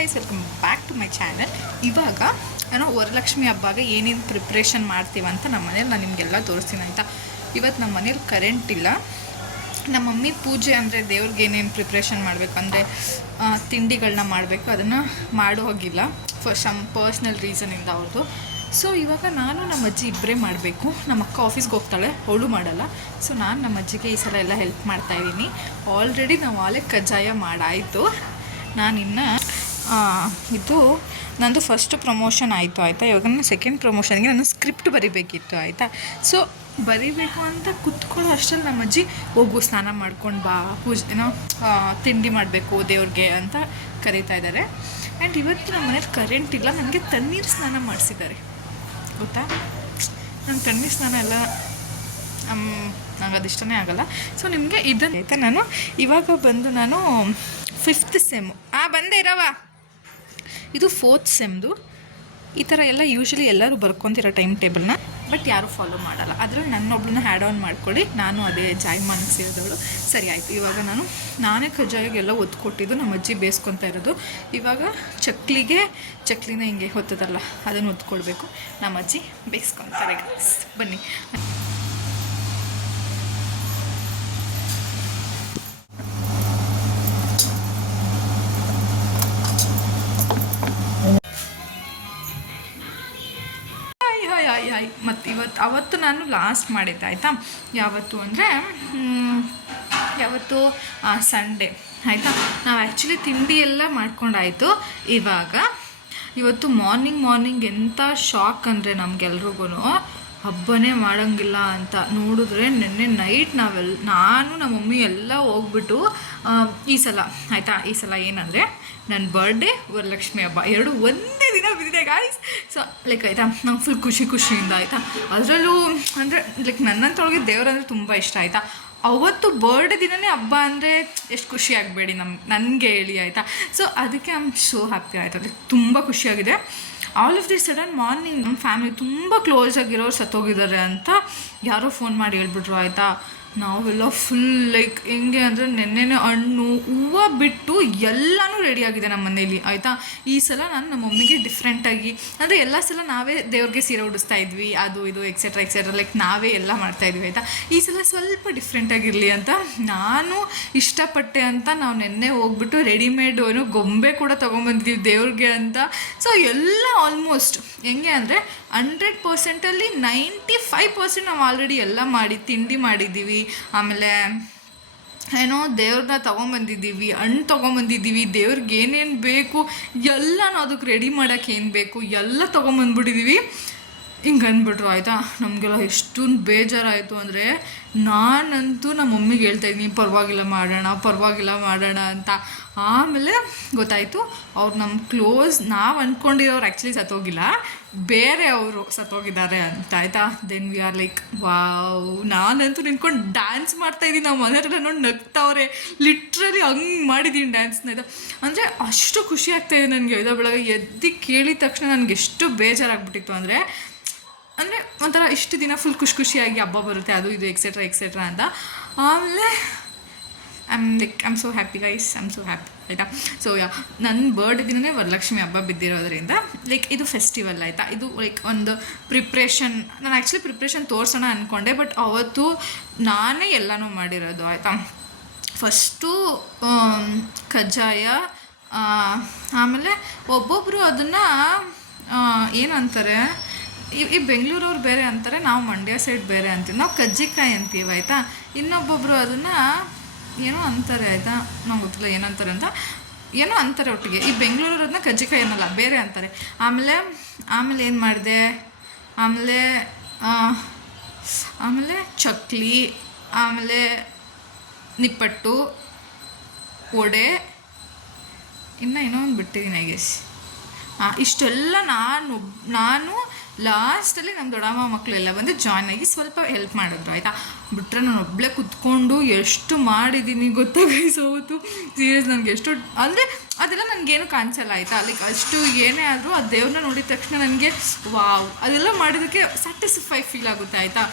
Guys, welcome back to my channel. ಇವಾಗ ನಾನು ವರಲಕ್ಷ್ಮಿ ಹಬ್ಬಗೆ ಏನೇನು ಪ್ರಿಪ್ರೇಷನ್ ಮಾಡ್ತೀವಂತ ನಮ್ಮ ಮನೇಲಿ ನಾನು ನಿಮಗೆಲ್ಲ ತೋರಿಸ್ತೀನಿ ಆಯಿತಾ. ಇವತ್ತು ನಮ್ಮ ಮನೇಲಿ ಕರೆಂಟ್ ಇಲ್ಲ. ನಮ್ಮ ಮಮ್ಮಿ ಪೂಜೆ ಅಂದರೆ ದೇವ್ರಿಗೆ ಏನೇನು ಪ್ರಿಪ್ರೇಷನ್ ಮಾಡಬೇಕು ಅಂದರೆ ತಿಂಡಿಗಳನ್ನ ಮಾಡಬೇಕು, ಅದನ್ನು ಮಾಡೋ ಹೋಗಿಲ್ಲ ಫಾರ್ ಸಮ್ ಪರ್ಸ್ನಲ್ ರೀಸನಿಂದ ಅವ್ರದ್ದು. ಸೊ ಇವಾಗ ನಾನು ನಮ್ಮ ಅಜ್ಜಿ ಇಬ್ಬರೇ ಮಾಡಬೇಕು. ನಮ್ಮ ಅಕ್ಕ ಆಫೀಸ್ಗೆ ಹೋಗ್ತಾಳೆ, ಅವಳು ಮಾಡಲ್ಲ. ಸೊ ನಾನು ನಮ್ಮ ಅಜ್ಜಿಗೆ ಈ ಸಲ ಎಲ್ಲ ಹೆಲ್ಪ್ ಮಾಡ್ತಾಯಿದ್ದೀನಿ. ಆಲ್ರೆಡಿ ನಾವು ಆಲೆ ಕಜ್ಜಾಯ ಮಾಡಾಯಿತು. ನಾನಿನ್ನು ಇದು ನಂದು ಫಸ್ಟ್ ಪ್ರಮೋಷನ್ ಆಯಿತು ಆಯಿತಾ. ಇವಾಗ ನಾನು ಸೆಕೆಂಡ್ ಪ್ರಮೋಷನ್ಗೆ ನಾನು ಸ್ಕ್ರಿಪ್ಟ್ ಬರಿಬೇಕಿತ್ತು ಆಯಿತಾ. ಸೊ ಬರಿಬೇಕು ಅಂತ ಕುತ್ಕೊಳ್ಳೋ ಅಷ್ಟರಲ್ಲಿ ನಮ್ಮ ಅಜ್ಜಿ ಹೋಗು ಸ್ನಾನ ಮಾಡ್ಕೊಂಡು ಬಾ, ಏನೋ ತಿಂಡಿ ಮಾಡಬೇಕು ದೇವ್ರಿಗೆ ಅಂತ ಕರೀತಾ ಇದ್ದಾರೆ. ಆ್ಯಂಡ್ ಇವತ್ತು ನಮ್ಮ ಮನೇಲಿ ಕರೆಂಟ್ ಇಲ್ಲ, ನನಗೆ ತಣ್ಣೀರು ಸ್ನಾನ ಮಾಡಿಸಿದ್ದಾರೆ ಗೊತ್ತಾ. ನಾನು ತಣ್ಣೀರು ಸ್ನಾನ ಎಲ್ಲ ನಂಗೆ ಅದಿಷ್ಟನೇ ಆಗೋಲ್ಲ. ಸೊ ನಿಮಗೆ ಇದನ್ನು ಆಯಿತಾ. ನಾನು ಇವಾಗ ಬಂದು ನಾನು 5th ಸೆಮ್ಮು ಬಂದೆ ಇರವ. ಇದು 4th ಸೆಮ್ದು. ಈ ಥರ ಎಲ್ಲ ಯೂಶ್ವಲಿ ಎಲ್ಲರೂ ಬರ್ಕೊತಿರೋ ಟೈಮ್ ಟೇಬಲ್ನ, ಬಟ್ ಯಾರೂ ಫಾಲೋ ಮಾಡಲ್ಲ. ಅದರಲ್ಲಿ ನನ್ನೊಬ್ಬಳನ್ನ ಹ್ಯಾಡ್ ಆನ್ ಮಾಡ್ಕೊಳ್ಳಿ, ನಾನು ಅದೇ ಜಾಯ್ಮಾನ್ ಸೇರಿದವಳು. ಸರಿ ಆಯಿತು. ಇವಾಗ ನಾನೇ ಕಜ್ಜಾಯಿಗೆಲ್ಲ ಒತ್ತು ಕೊಟ್ಟಿದ್ದು, ನಮ್ಮ ಅಜ್ಜಿ ಬೇಯಿಸ್ಕೊತಾ ಇರೋದು. ಇವಾಗ ಚಕ್ಲಿನ ಹಿಂಗೆ ಹೊತ್ತದಲ್ಲ ಅದನ್ನು ಒತ್ಕೊಳ್ಬೇಕು. ನಮ್ಮ ಅಜ್ಜಿ ಬೇಯಿಸ್ಕೊತಾರೆ. ಬನ್ನಿ. ಮತ್ತು ಅವತ್ತು ನಾನು ಲಾಸ್ಟ್ ಮಾಡಿದ್ದೆ ಆಯಿತಾ. ಯಾವತ್ತು ಅಂದರೆ ಯಾವತ್ತು ಸಂಡೇ ಆಯಿತಾ. ನಾವು ಆ್ಯಕ್ಚುಲಿ ತಿಂಡಿ ಎಲ್ಲ ಮಾಡ್ಕೊಂಡಾಯಿತು. ಇವತ್ತು ಮಾರ್ನಿಂಗ್ ಎಂಥ ಶಾಕ್ ಅಂದರೆ ನಮಗೆಲ್ರಿಗೂ ಹಬ್ಬನೇ ಮಾಡೋಂಗಿಲ್ಲ ಅಂತ ನೋಡಿದ್ರೆ, ನಿನ್ನೆ ನೈಟ್ ನಾನು ನಮ್ಮ ಮಮ್ಮಿ ಎಲ್ಲ ಹೋಗ್ಬಿಟ್ಟು ಈ ಸಲ ಆಯಿತಾ. ಈ ಸಲ ಏನಂದರೆ ನನ್ನ ಬರ್ಡೇ ವರಲಕ್ಷ್ಮಿ ಹಬ್ಬ ಎರಡು ಒಂದೇ ದಿನ ಬಿದ್ದಿದೆ ಗಾಯ್ಸ್. ಸೊ ಲೈಕ್ ಆಯಿತಾ, ನಂಗೆ ಫುಲ್ ಖುಷಿಯಿಂದ ಆಯಿತಾ. ಅದರಲ್ಲೂ ಅಂದರೆ ಲೈಕ್ ನನ್ನಂತೊಳಗೆ ದೇವರಂದರೆ ತುಂಬ ಇಷ್ಟ ಆಯಿತಾ. ಅವತ್ತು ಬರ್ಡೇ ದಿನವೇ ಹಬ್ಬ ಅಂದರೆ ಎಷ್ಟು ಖುಷಿ ಆಗಬೇಡಿ ನನಗೆ ಹೇಳಿ ಆಯಿತಾ. ಸೊ ಅದಕ್ಕೆ ಐ ಆಮ್ ಸೋ ಹ್ಯಾಪಿ ಆಯಿತಾ. ಲೈಕ್ ತುಂಬ ಖುಷಿಯಾಗಿದೆ. All of the sudden morning ನಮ್ಮ ಫ್ಯಾಮಿಲಿ ತುಂಬ ಕ್ಲೋಸ್ ಆಗಿರೋರು ಸತ್ತೋಗಿದ್ದಾರೆ ಅಂತ ಯಾರೋ ಫೋನ್ ಮಾಡಿ ಹೇಳ್ಬಿಟ್ರು ಆಯಿತಾ. ನಾವೆಲ್ಲ ಫುಲ್ ಲೈಕ್ ಹೆಂಗೆ ಅಂದರೆ ನೆನ್ನೆನೇ ಹಣ್ಣು ಹೂವು ಬಿಟ್ಟು ಎಲ್ಲನೂ ರೆಡಿಯಾಗಿದೆ ನಮ್ಮ ಮನೇಲಿ ಆಯಿತಾ. ಈ ಸಲ ನಾನು ನಮ್ಮ ಮಮ್ಮಿಗೆ ಡಿಫ್ರೆಂಟಾಗಿ ಅಂದರೆ ಎಲ್ಲ ಸಲ ನಾವೇ ದೇವ್ರಿಗೆ ಸೀರೆ ಉಡಿಸ್ತಾ ಇದ್ವಿ, ಅದು ಇದು ಎಕ್ಸೆಟ್ರಾ ಲೈಕ್ ನಾವೇ ಎಲ್ಲ ಮಾಡ್ತಾಯಿದ್ವಿ ಆಯಿತಾ. ಈ ಸಲ ಸ್ವಲ್ಪ ಡಿಫ್ರೆಂಟಾಗಿರಲಿ ಅಂತ ನಾನು ಇಷ್ಟಪಟ್ಟೆ ಅಂತ ನಾವು ನೆನ್ನೆ ಹೋಗ್ಬಿಟ್ಟು ರೆಡಿಮೇಡ್ ಏನೋ ಗೊಂಬೆ ಕೂಡ ತೊಗೊಂಬಂದಿದ್ದೀವಿ ದೇವ್ರಿಗೆ ಅಂತ. ಸೊ ಎಲ್ಲ ಆಲ್ಮೋಸ್ಟ್ ಹೆಂಗೆ ಅಂದರೆ 100%ಅಲ್ಲಿ 95% ನಾವು ಆಲ್ರೆಡಿ ಎಲ್ಲ ತಿಂಡಿ ಮಾಡಿದ್ದೀವಿ. ಆಮೇಲೆ ಏನೋ ದೇವ್ರನ್ನ ತೊಗೊಂಬಂದಿದ್ದೀವಿ, ಹಣ್ಣು ತೊಗೊಂಬಂದಿದ್ದೀವಿ, ದೇವ್ರಿಗೆ ಏನೇನು ಬೇಕು ಎಲ್ಲನೂ ಅದಕ್ಕೆ ರೆಡಿ ಮಾಡೋಕ್ಕೆ ಏನು ಬೇಕು ಎಲ್ಲ ತೊಗೊಂಬಂದ್ಬಿಟ್ಟಿದ್ದೀವಿ. ಹಿಂಗೆ ಅಂದ್ಬಿಟ್ರು ಆಯಿತಾ. ನಮಗೆಲ್ಲ ಎಷ್ಟೊಂದು ಬೇಜಾರಾಯಿತು ಅಂದರೆ, ನಾನಂತೂ ನಮ್ಮ ಮಮ್ಮಿಗೆ ಹೇಳ್ತಾಯಿದ್ದೀನಿ ಪರವಾಗಿಲ್ಲ ಮಾಡೋಣ ಅಂತ. ಆಮೇಲೆ ಗೊತ್ತಾಯಿತು ಅವ್ರು ನಮ್ಮ ಕ್ಲೋಸ್, ನಾವು ಅಂದ್ಕೊಂಡಿರೋರು ಆ್ಯಕ್ಚುಲಿ ಸತ್ತೋಗಿಲ್ಲ, ಬೇರೆ ಅವರು ಸತ್ತೋಗಿದ್ದಾರೆ ಅಂತ ಆಯಿತಾ. Then we are like wow. ನಾನಂತೂ ನಿಂತ್ಕೊಂಡು ಡ್ಯಾನ್ಸ್ ಮಾಡ್ತಾಯಿದ್ದೀನಿ. ನಾವು ಮನೆಯಲ್ಲ ನೋಡಿ ನಗ್ತಾವ್ರೆ. ಲಿಟ್ರಲಿ ಹಂಗೆ ಮಾಡಿದ್ದೀನಿ ಡ್ಯಾನ್ಸ್ನ ಆಯಿತಾ. ಅಂದರೆ ಅಷ್ಟು ಖುಷಿ ಆಗ್ತಾಯಿದೆ ನನಗೆ. ಇದ ಬೆಳಗ್ಗೆ ಎದ್ದು ಕೇಳಿದ ತಕ್ಷಣ ನನಗೆ ಎಷ್ಟು ಬೇಜಾರಾಗ್ಬಿಟ್ಟಿತ್ತು ಅಂದರೆ ಒಂಥರ ಇಷ್ಟು ದಿನ ಫುಲ್ ಖುಷಿಯಾಗಿ ಹಬ್ಬ ಬರುತ್ತೆ, ಅದು ಇದು ಎಕ್ಸೆಟ್ರಾ ಅಂತ. ಆಮೇಲೆ I am so happy guys, I am so happy ಆಯಿತಾ. ಸೊ ನನ್ನ ಬರ್ಡೇ ದಿನವೇ ವರಲಕ್ಷ್ಮಿ ಹಬ್ಬ ಬಿದ್ದಿರೋದ್ರಿಂದ ಲೈಕ್ ಇದು ಫೆಸ್ಟಿವಲ್ ಆಯಿತಾ. ಇದು ಲೈಕ್ ಒಂದು ಪ್ರಿಪ್ರೇಷನ್. ನಾನು ಆ್ಯಕ್ಚುಲಿ ಪ್ರಿಪ್ರೇಷನ್ ತೋರಿಸೋಣ ಅಂದ್ಕೊಂಡೆ, ಬಟ್ ಅವತ್ತು ನಾನೇ ಎಲ್ಲನೂ ಮಾಡಿರೋದು ಆಯಿತಾ. ಫಸ್ಟು ಕಜ್ಜಾಯ, ಆಮೇಲೆ ಒಬ್ಬೊಬ್ಬರು ಅದನ್ನು ಏನಂತಾರೆ, ಈ ಬೆಂಗಳೂರವ್ರು ಬೇರೆ ಅಂತಾರೆ, ನಾವು ಮಂಡ್ಯ ಸೈಡ್ ಬೇರೆ ಅಂತೀವಿ. ನಾವು ಕಜ್ಜಿಕಾಯಿ ಅಂತೀವಿ ಆಯಿತಾ. ಇನ್ನೊಬ್ಬೊಬ್ಬರು ಅದನ್ನು ಏನೋ ಅಂತಾರೆ ಆಯಿತಾ, ನಂಗೆ ಗೊತ್ತಿಲ್ಲ ಏನಂತಾರೆ ಅಂತ, ಏನೋ ಅಂತಾರೆ ಒಟ್ಟಿಗೆ. ಈ ಬೆಂಗಳೂರವ್ರು ಅದನ್ನ ಕಜ್ಜಿಕಾಯಿ ಅನ್ನಲ್ಲ, ಬೇರೆ ಅಂತಾರೆ. ಆಮೇಲೆ ಏನು ಮಾಡಿದೆ, ಆಮೇಲೆ ಚಕ್ಲಿ, ಆಮೇಲೆ ನಿಪ್ಪಟ್ಟು, ವಡೆ, ಇನ್ನೂ ಒಂದು ಬಿಟ್ಟಿದ್ದೀನಿ ಐ ಗೆಸ್. ಇಷ್ಟೆಲ್ಲ ನಾನು ಲಾಸ್ಟಲ್ಲಿ ನಮ್ಮ ದೊಡ್ಡಮ್ಮ ಮಕ್ಕಳೆಲ್ಲ ಬಂದು ಜಾಯ್ನ್ ಆಗಿ ಸ್ವಲ್ಪ ಹೆಲ್ಪ್ ಮಾಡಿದ್ರು ಆಯಿತಾ. ಬಿಟ್ಟರೆ ನಾನು ಒಬ್ಬಳೇ ಕುತ್ಕೊಂಡು ಎಷ್ಟು ಮಾಡಿದ್ದೀನಿ ಗೊತ್ತಾ ಗೈಸ್ ಅವತ್ತು. ಸೀರಿಯಸ್ ನನಗೆ ಎಷ್ಟು ಅಂದರೆ ಅದೆಲ್ಲ ನನಗೇನು ಕಾಣಿಸಲ್ಲ ಆಯಿತಾ. ಲೈಕ್ ಅಷ್ಟು ಏನೇ ಆದರೂ ಆ ದೇವ್ರನ್ನ ನೋಡಿದ ತಕ್ಷಣ ನನಗೆ ವಾವ್ ಅದೆಲ್ಲ ಮಾಡಿದ್ದಕ್ಕೆ ಸ್ಯಾಟಿಸ್ಫೈ ಫೀಲ್ ಆಗುತ್ತೆ ಆಯಿತಾ.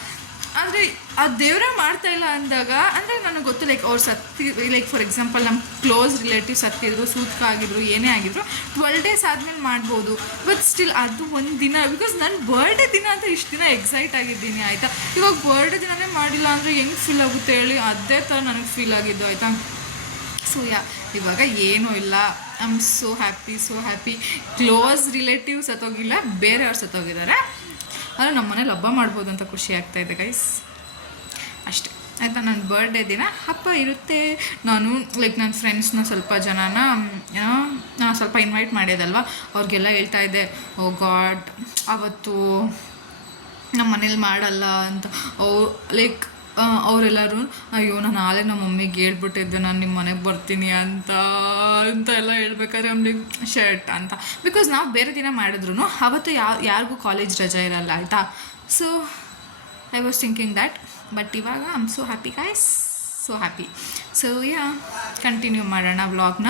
ಅಂದರೆ ಆ ದೇವರೇ ಮಾಡ್ತಾ ಇಲ್ಲ ಅಂದಾಗ ಅಂದರೆ ನನಗೆ ಗೊತ್ತು ಲೈಕ್ ಅವ್ರು ಲೈಕ್ ಫಾರ್ ಎಕ್ಸಾಂಪಲ್ ನಮ್ಮ ಕ್ಲೋಸ್ ರಿಲೇಟಿವ್ಸ್ ಸತ್ತಿದ್ರು, ಸೂತ್ಕ ಆಗಿದ್ರು, ಏನೇ ಆಗಿದ್ರು 12 days ಆದಮೇಲೆ ಮಾಡ್ಬೋದು. ಬಟ್ ಸ್ಟಿಲ್ ಅದು ಒಂದು ದಿನ, ಬಿಕಾಸ್ ನನ್ನ ಬರ್ಡೇ ದಿನ ಅಂತ ಇಷ್ಟು ದಿನ ಎಕ್ಸೈಟ್ ಆಗಿದ್ದೀನಿ ಆಯಿತಾ. ಇವಾಗ ಬರ್ಡೇ ದಿನನೇ ಮಾಡಿಲ್ಲ ಅಂದರೆ ಹೆಂಗೆ ಫೀಲ್ ಆಗುತ್ತೆ ಹೇಳಿ, ಅದೇ ಥರ ನನಗೆ ಫೀಲ್ ಆಗಿದ್ದು ಆಯಿತಾ. ಸೊ ಇವಾಗ ಏನೂ ಇಲ್ಲ, I am so happy. Close relatives ಸತ್ತೋಗಿಲ್ಲ, ಬೇರೆಯವ್ರು ಸತ್ತೋಗಿದ್ದಾರೆ. ಆದರೆ ನಮ್ಮ ಮನೇಲಿ ಹಬ್ಬ ಮಾಡ್ಬೋದು ಅಂತ ಖುಷಿ ಆಗ್ತಾಯಿದೆ ಗೈಸ್, ಅಷ್ಟೇ ಆಯಿತಾ. ನನ್ನ ಬರ್ಡೇ ದಿನ ಹಬ್ಬ ಇರುತ್ತೆ. ನಾನು ಲೈಕ್ ನನ್ನ ಫ್ರೆಂಡ್ಸ್ನ ಸ್ವಲ್ಪ ಜನನ ಸ್ವಲ್ಪ ಇನ್ವೈಟ್ ಮಾಡಿದಲ್ವ, ಅವ್ರಿಗೆಲ್ಲ ಹೇಳ್ತಾ ಇದ್ದೆ, ಓ ಗಾಡ್ ಅವತ್ತು ನಮ್ಮ ಮನೇಲಿ ಮಾಡಲ್ಲ ಅಂತ. ಲೈಕ್ ಅವರೆಲ್ಲರೂ ಅಯ್ಯೋ ನಾನು ನಾಳೆ ನಮ್ಮ ಮಮ್ಮಿಗೆ ಹೇಳ್ಬಿಟ್ಟಿದ್ದೆ ನಾನು ನಿಮ್ಮ ಮನೆಗೆ ಬರ್ತೀನಿ ಅಂತ ಎಲ್ಲ ಹೇಳ್ಬೇಕಾದ್ರೆ ಅವ್ನಿಗೆ ಶರ್ಟ್ ಅಂತ. ಬಿಕಾಸ್ ನಾವು ಬೇರೆ ದಿನ ಮಾಡಿದ್ರು ಅವತ್ತು ಯಾರಿಗೂ ಕಾಲೇಜ್ ರಜೆ ಇರಲ್ಲ ಆಯಿತಾ. So I was thinking that. But ಇವಾಗ I am so happy guys, so happy. So continue ಮಾಡೋಣ ವ್ಲಾಗ್ನ.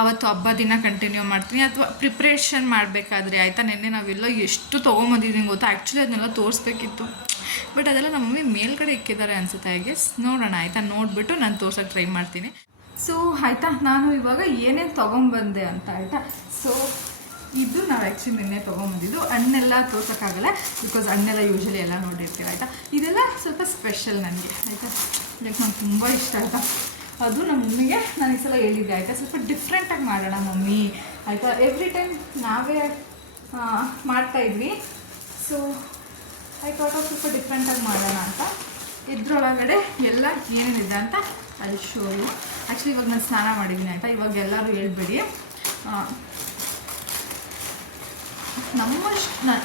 ಅವತ್ತು ಹಬ್ಬ ದಿನ ಕಂಟಿನ್ಯೂ ಮಾಡ್ತೀನಿ, ಅಥವಾ ಪ್ರಿಪ್ರೇಷನ್ ಮಾಡಬೇಕಾದ್ರೆ ಆಯಿತಾ. ನಿನ್ನೆ ನಾವೆಲ್ಲ ಎಷ್ಟು ತೊಗೊಂಬಂದಿದ್ದೀನಿ ಗೊತ್ತಾ, ಆ್ಯಕ್ಚುಲಿ ಅದನ್ನೆಲ್ಲ ತೋರಿಸ್ಬೇಕಿತ್ತು, ಬಟ್ ಅದೆಲ್ಲ ನಮ್ಮ ಮಮ್ಮಿ ಮೇಲ್ಗಡೆ ಇಕ್ಕಿದ್ದಾರೆ ಅನ್ಸುತ್ತೆ ಐ ಗೆಸ್. ನೋಡೋಣ ಆಯಿತಾ, ನೋಡಿಬಿಟ್ಟು ನಾನು ತೋರ್ಸೋಕ್ಕೆ ಟ್ರೈ ಮಾಡ್ತೀನಿ. ಸೊ ಆಯಿತಾ, ನಾನು ಇವಾಗ ಏನೇನು ತೊಗೊಂಬಂದೆ ಅಂತ ಆಯಿತಾ. ಸೊ ಇದು ನಾವು ಆ್ಯಕ್ಚುಲಿ ನಿನ್ನೆ ತೊಗೊಂಬಂದಿದ್ದು. ಹಣ್ಣೆಲ್ಲ ತೋರ್ಸೋಕ್ಕಾಗಲ್ಲ ಬಿಕಾಸ್ ಹಣ್ಣೆಲ್ಲ ಯೂಶ್ವಲಿ ಎಲ್ಲ ನೋಡಿರ್ತೀರ ಆಯಿತಾ. ಇದೆಲ್ಲ ಸ್ವಲ್ಪ ಸ್ಪೆಷಲ್ ನನಗೆ ಆಯಿತಾ, ಲೈಕ್ ನಂಗೆ ತುಂಬ ಇಷ್ಟ ಆಯಿತಾ. ಅದು ನಮ್ಮ ಮಮ್ಮಿಗೆ ನಾನು ಈ ಸಲ ಹೇಳಿದ್ದೆ ಆಯಿತಾ, ಸ್ವಲ್ಪ ಡಿಫ್ರೆಂಟಾಗಿ ಮಾಡೋಣ ಮಮ್ಮಿ ಆಯಿತಾ. ಎವ್ರಿ ಟೈಮ್ ನಾವೇ ಮಾಡ್ತಾಯಿದ್ವಿ. ಸೊ ಆಯ್ತು ಸ್ವಲ್ಪ ಡಿಫ್ರೆಂಟಾಗಿ ಮಾಡೋಣ ಅಂತ. ಇದ್ರೊಳಗಡೆ ಎಲ್ಲ ಏನೇನಿದೆ ಅಂತ ಅಲ್ಲಿ ಶೋರು. ಆ್ಯಕ್ಚುಲಿ ಇವಾಗ ನಾನು ಸ್ನಾನ ಮಾಡಿದ್ದೀನಿ ಆಯಿತಾ. ಇವಾಗ ಎಲ್ಲರೂ ಹೇಳ್ಬೇಡಿ,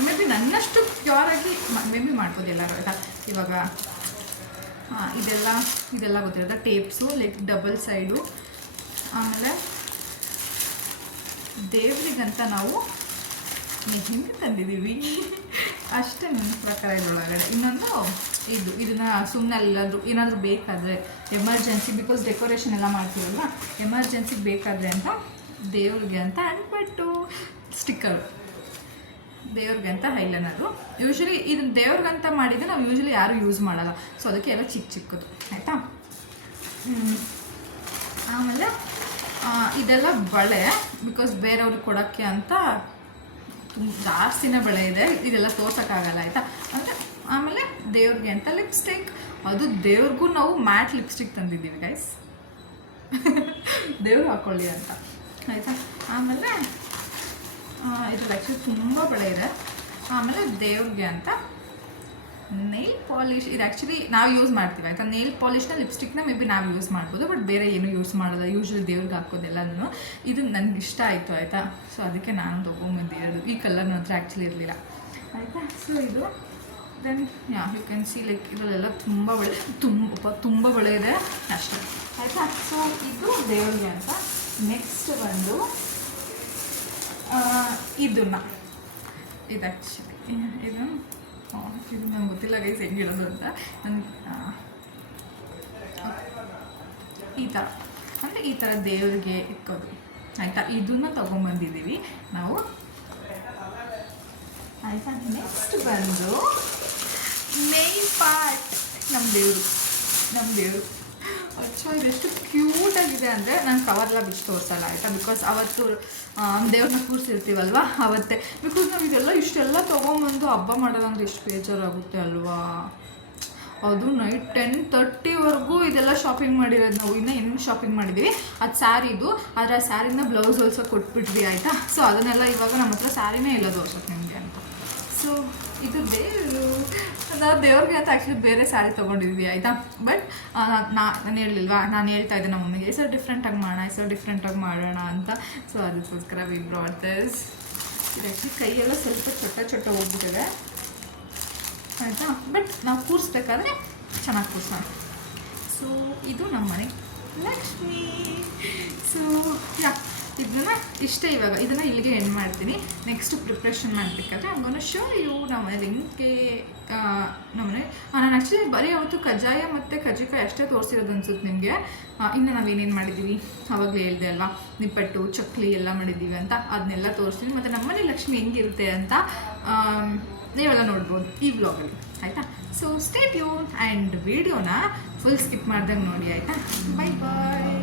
ಮೇ ಬಿ ನನ್ನಷ್ಟು ಪ್ಯೂರಾಗಿ ಮೇ ಬಿ ಮಾಡ್ಬೋದು ಎಲ್ಲರೂ ಆಯಿತಾ. ಇವಾಗ ಇದೆಲ್ಲ ಗೊತ್ತಿರೋದ ಟೇಪ್ಸು, ಲೈಕ್ ಡಬಲ್ ಸೈಡು. ಆಮೇಲೆ ದೇವರಿಗಂತ ನಾವು ಮೆಹಂದಿ ತಂದಿದ್ದೀವಿ ಅಷ್ಟೇ ನನ್ನ ಪ್ರಕಾರ. ಇದರೊಳಗಡೆ ಇನ್ನೊಂದು ಇದನ್ನು ಸುಮ್ಮನೆ ಏನಾದರೂ ಬೇಕಾದರೆ ಎಮರ್ಜೆನ್ಸಿ, ಬಿಕಾಸ್ ಡೆಕೋರೇಷನ್ ಎಲ್ಲ ಮಾಡ್ತೀವಲ್ವ, ಎಮರ್ಜೆನ್ಸಿಗೆ ಬೇಕಾದರೆ ಅಂತ ದೇವ್ರಿಗೆ ಅಂತ ಅಂದ್ಬಿಟ್ಟು ಸ್ಟಿಕ್ಕರು, ದೇವ್ರಿಗೆ ಅಂತ ಐಲೈನರು. ಯೂಶ್ವಲಿ ಇದನ್ನು ದೇವ್ರಿಗಂತ ಮಾಡಿದರೆ ನಾವು ಯೂಶ್ವಲಿ ಯಾರೂ ಯೂಸ್ ಮಾಡಲ್ಲ, ಸೊ ಅದಕ್ಕೆ ಎಲ್ಲ ಚಿಕ್ಕದು ಆಯಿತಾ. ಆಮೇಲೆ ಇದೆಲ್ಲ ಬಳೆ, ಬಿಕಾಸ್ ಬೇರೆಯವ್ರಿಗೆ ಕೊಡೋಕ್ಕೆ ಅಂತ ಜಾಸ್ತಿನೇ ಬಳೆ ಇದೆ, ಇದೆಲ್ಲ ತೋರ್ಸೋಕ್ಕಾಗಲ್ಲ ಆಯಿತಾ. ಅಂದರೆ ಆಮೇಲೆ ದೇವ್ರಿಗೆ ಅಂತ ಲಿಪ್ಸ್ಟಿಕ್, ಅದು ದೇವ್ರಿಗೂ ನಾವು ಮ್ಯಾಟ್ ಲಿಪ್ಸ್ಟಿಕ್ ತಂದಿದ್ದೀವಿ ಗೈಸ್, ದೇವ್ರು ಹಾಕ್ಕೊಳ್ಳಿ ಅಂತ ಆಯಿತಾ. ಆಮೇಲೆ ಇದ್ರಲ್ಲಿ ಆ್ಯಕ್ಚುಲಿ ತುಂಬ ಬಳೆ ಇದೆ. ಆಮೇಲೆ ದೇವ್ರಿಗೆ ಅಂತ ನೇಲ್ ಪಾಲಿಶ್, ಇದು ಆ್ಯಕ್ಚುಲಿ ನಾವು ಯೂಸ್ ಮಾಡ್ತೀವಿ ಆಯಿತಾ. ನೇಲ್ ಪಾಲಿಷ್ನ ಲಿಪ್ಸ್ಟಿಕ್ನ ಮೇ ಬಿ ನಾವು ಯೂಸ್ ಮಾಡ್ಬೋದು, ಬಟ್ ಬೇರೆ ಏನೂ ಯೂಸ್ ಮಾಡೋಲ್ಲ, ಯೂಶ್ವಲಿ ದೇವ್ರಿಗೆ ಹಾಕೋದೆಲ್ಲನೂ. ಇದು ನನಗೆ ಇಷ್ಟ ಆಯಿತು ಆಯಿತಾ, ಸೊ ಅದಕ್ಕೆ ನಾನು ತೊಗೊಂಬಂದಿರೋದು. ಈ ಕಲರ್ ನನ್ನ ಹತ್ರ ಆ್ಯಕ್ಚುಲಿ ಇರಲಿಲ್ಲ ಆಯಿತಾ. ಸೊ ಇದು then you can see like ಇದರಲ್ಲೆಲ್ಲ ತುಂಬ ಬಳೆ ಇದೆ ಅಷ್ಟೇ ಆಯಿತಾ. ಸೊ ಇದು ದೇವ್ರಿಗೆ ಅಂತ. ನೆಕ್ಸ್ಟ್ ಬಂದು ಇದು ಆ್ಯಕ್ಚುಲಿ ಇದು ನಂಗೆ ಗೊತ್ತಿಲ್ಲ ಗೈಸ್ ಹೆಂಗೆ ಹೇಳೋದು ಅಂತ. ನನಗೆ ಈ ಥರ ಅಂದರೆ ಈ ಥರ ದೇವರಿಗೆ ಇಕ್ಕೋದು ಆಯಿತಾ. ಇದನ್ನು ತೊಗೊಂಬಂದಿದ್ದೀವಿ ನಾವು ಆಯಿತಾ. ನೆಕ್ಸ್ಟ್ ಬಂದು ನೇಲ್ ಪಾರ್ಟ್, ನಮ್ಮ ದೇವರು ಇದೆಷ್ಟು ಕ್ಯೂಟಾಗಿದೆ ಅಂದರೆ ನಾನು ಕವರ್ಲ್ಲ ಬಿಚ್ಚಿ ತೋರಿಸಲ್ಲ ಆಯಿತಾ. ಬಿಕಾಸ್ ಅವತ್ತು ದೇವ್ರನ್ನ ಕೂರಿಸಿರ್ತೀವಲ್ವ ಅವತ್ತೇ. ಬಿಕಾಸ್ ನಾವು ಇದೆಲ್ಲ ಇಷ್ಟೆಲ್ಲ ತೊಗೊಂಬಂದು ಹಬ್ಬ ಮಾಡೋದಂದ್ರೆ ಎಷ್ಟು ಬೇಜಾರಾಗುತ್ತೆ ಅಲ್ವಾ. ಅದು ನೈಟ್ 10:30ವರೆಗೂ ಇದೆಲ್ಲ ಶಾಪಿಂಗ್ ಮಾಡಿರೋದು ನಾವು. ಇನ್ನೂ ಏನು ಶಾಪಿಂಗ್ ಮಾಡಿದ್ದೀವಿ, ಅದು ಸ್ಯಾರಿದು. ಆದರೆ ಆ ಸ್ಯಾರಿನ ಬ್ಲೌಸ್ ಹೊಲ್ಸೋಕೆ ಕೊಟ್ಬಿಟ್ವಿ ಆಯಿತಾ. ಸೊ ಅದನ್ನೆಲ್ಲ ಇವಾಗ ನಮ್ಮ ಹತ್ರ ಸ್ಯಾರಿನೇ ಇಲ್ಲ ತೋರ್ಸೋಕೆ ನಿಮಗೆ ಅಂತ. ಸೊ ಇದು ನಾವು ದೇವ್ರಿಗೆ ಅಂತ ಆ್ಯಕ್ಚುಲಿ ಬೇರೆ ಸ್ಯಾರಿ ತೊಗೊಂಡಿದ್ವಿ ಆಯಿತಾ. ಬಟ್ ನಾನು ಹೇಳಿಲ್ವಾ, ನಾನು ಹೇಳ್ತಾ ಇದ್ದೆ ನಮ್ಮ ಮಮ್ಮಿಗೆ ಈ ಸಲ ಡಿಫ್ರೆಂಟಾಗಿ ಮಾಡೋಣ ಅಂತ. ಸೊ ಅದಕ್ಕೋಸ್ಕರ ವಿ ಬ್ರಾಟ್ ದಿಸ್. ಇದು ಆ್ಯಕ್ಚುಲಿ ಕೈಯೆಲ್ಲ ಸ್ವಲ್ಪ ಚೊಟ್ಟ ಹೋಗ್ಬಿಟ್ಟಿದೆ ಆಯಿತಾ. ಬಟ್ ನಾವು ಕೂರಿಸ್ಬೇಕಾದ್ರೆ ಚೆನ್ನಾಗಿ ಕೂರಿಸೋಣ. ಸೊ ಇದು ನಮ್ಮ ಮನೆ ಲಕ್ಷ್ಮಿ. ಸೊ ಇದನ್ನು ಇಷ್ಟೇ. ಇವಾಗ ಇದನ್ನು ಇಲ್ಲಿಗೆ ಎಂಡ್ ಮಾಡ್ತೀನಿ. ನೆಕ್ಸ್ಟ್ ಪ್ರಿಪ್ರೇಷನ್ ಮಾಡಬೇಕಾದ್ರೆ ಹಂಗನ್ನು ಶೋ ಯು ನಮ್ಮನೇಲಿ ಹೆಂಗೆ ನಮ್ಮನೆ. ನಾನು ಆ್ಯಕ್ಚುಲಿ ಬರೀ ಅವತ್ತು ಕಜ್ಜಾಯ ಮತ್ತು ಕಜ್ಜಿಕಾಯಿ ಅಷ್ಟೇ ತೋರಿಸಿರೋದು ಅನ್ಸುತ್ತೆ ನಿಮಗೆ. ಇನ್ನು ನಾವೇನೇನು ಮಾಡಿದ್ದೀವಿ ಆವಾಗಲೇ ಹೇಳಿದೆ ಅಲ್ವಾ, ನಿಪ್ಪಟ್ಟು ಚಕ್ಲಿ ಎಲ್ಲ ಮಾಡಿದ್ದೀವಿ ಅಂತ, ಅದನ್ನೆಲ್ಲ ತೋರಿಸ್ತೀವಿ. ಮತ್ತು ನಮ್ಮನೆ ಲಕ್ಷ್ಮಿ ಹೆಂಗಿರುತ್ತೆ ಅಂತ ನೀವೆಲ್ಲ ನೋಡ್ಬೋದು ಈ ವ್ಲಾಗಲ್ಲಿ ಆಯಿತಾ. ಸೊ ಸ್ಟೇ ಟ್ಯೂನ್ ಆ್ಯಂಡ್ ವಿಡಿಯೋನ ಫುಲ್ ಸ್ಕಿಪ್ ಮಾಡ್ದಂಗೆ ನೋಡಿ ಆಯಿತಾ. Bye bye.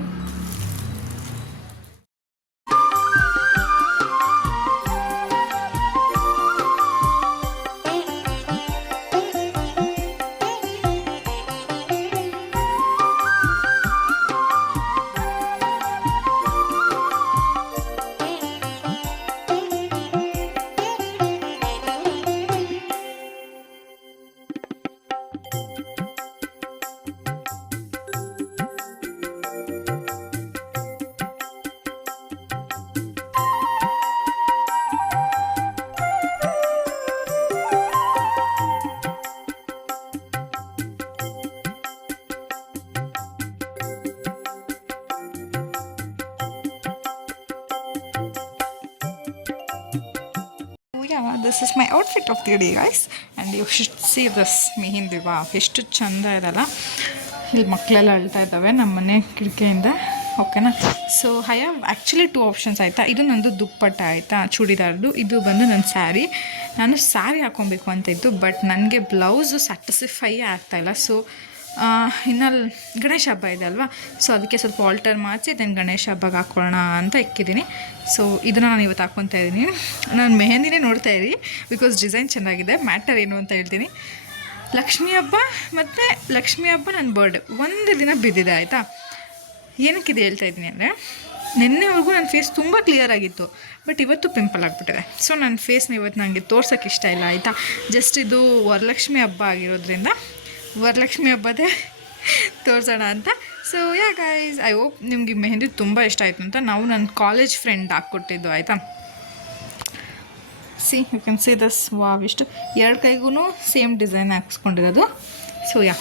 Yeah, this is my outfit of the day, guys, and you should see this mehndi. ವಾ ಎಷ್ಟು ಚಂದ ಇದಲ್ಲ. ಇಲ್ಲಿ ಮಕ್ಕಳೆಲ್ಲ ಅಳ್ತಾ ಇದ್ದಾವೆ ನಮ್ಮ ಮನೆ ಕಿಟಕಿಯಿಂದ. ಓಕೆನಾ. So I have actually 2 options ಆಯಿತಾ. ಇದು ನಂದು ದುಪ್ಪಟ್ಟ ಆಯಿತಾ, ಚೂಡಿದಾರ್ದು. ಇದು ಬಂದು ನನ್ನ ಸ್ಯಾರಿ. ನಾನು ಸ್ಯಾರಿ ಹಾಕ್ಕೊಬೇಕು ಅಂತ ಇತ್ತು, ಬಟ್ ನನಗೆ ಬ್ಲೌಸು ಸ್ಯಾಟಿಸ್ಫೈ ಆಗ್ತಾಯಿಲ್ಲ. ಸೊ ಇನ್ನು ಗಣೇಶ ಹಬ್ಬ ಇದೆ ಅಲ್ವಾ, ಸೊ ಅದಕ್ಕೆ ಸ್ವಲ್ಪ ಆಲ್ಟರ್ ಮಾಡಿಸಿ ದೆನ್ ಗಣೇಶ ಹಬ್ಬಗೆ ಹಾಕ್ಕೊಳ್ಳೋಣ ಅಂತ ಇಕ್ಕಿದ್ದೀನಿ. ಸೊ ಇದನ್ನು ನಾನು ಇವತ್ತು ಹಾಕ್ಕೊತಾ ಇದ್ದೀನಿ. ನಾನು ಮೆಹಂದಿನೇ ನೋಡ್ತಾ ಇರಿ, ಬಿಕಾಸ್ ಡಿಸೈನ್ ಚೆನ್ನಾಗಿದೆ. ಮ್ಯಾಟರ್ ಏನು ಅಂತ ಹೇಳ್ತೀನಿ. ಲಕ್ಷ್ಮೀ ಹಬ್ಬ ಮತ್ತು ಲಕ್ಷ್ಮೀ ಹಬ್ಬ ನನ್ನ ಬರ್ಡೇ ಒಂದು ದಿನ ಬಿದ್ದಿದೆ ಆಯಿತಾ. ಏನಕ್ಕಿದೆ ಹೇಳ್ತಾ ಇದ್ದೀನಿ ಅಂದರೆ, ನಿನ್ನೆವರೆಗೂ ನನ್ನ ಫೇಸ್ ತುಂಬ ಕ್ಲಿಯರ್ ಆಗಿತ್ತು, ಬಟ್ ಇವತ್ತು ಪಿಂಪಲ್ ಆಗಿಬಿಟ್ಟಿದೆ. ಸೊ ನನ್ನ ಫೇಸ್ನ ಇವತ್ತು ನನಗೆ ತೋರ್ಸೋಕ್ಕೆ ಇಷ್ಟ ಇಲ್ಲ ಆಯಿತಾ. ಜಸ್ಟ್ ಇದು ವರಲಕ್ಷ್ಮಿ ಹಬ್ಬ ಆಗಿರೋದ್ರಿಂದ ವರಲಕ್ಷ್ಮಿ ಹಬ್ಬದೇ ತೋರಿಸೋಣ ಅಂತ. So yeah guys, I hope ನಿಮಗೆ ಮೆಹಂದಿ ತುಂಬ ಇಷ್ಟ ಆಯಿತು ಅಂತ. ನಾವು ನನ್ನ ಕಾಲೇಜ್ ಫ್ರೆಂಡ್ ಹಾಕ್ಕೊಟ್ಟಿದ್ದು ಆಯಿತಾ. See you can see this. Wow, ಇಷ್ಟು 2 ಕೈಗೂ ಸೇಮ್ ಡಿಸೈನ್ ಹಾಕ್ಸ್ಕೊಂಡಿರೋದು. ಸೊ ಯಾ,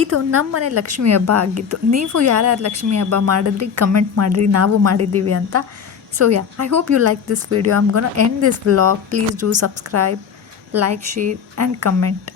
ಇದು ನಮ್ಮ ಮನೆ ಲಕ್ಷ್ಮೀ ಹಬ್ಬ ಆಗಿತ್ತು. ನೀವು ಯಾರ್ಯಾರು ಲಕ್ಷ್ಮೀ ಹಬ್ಬ ಮಾಡಿದ್ರಿ ಕಮೆಂಟ್ ಮಾಡಿರಿ, ನಾವು ಮಾಡಿದ್ದೀವಿ ಅಂತ. So yeah, I hope you like this video. I am gonna end this vlog. Please do subscribe, like, share and comment.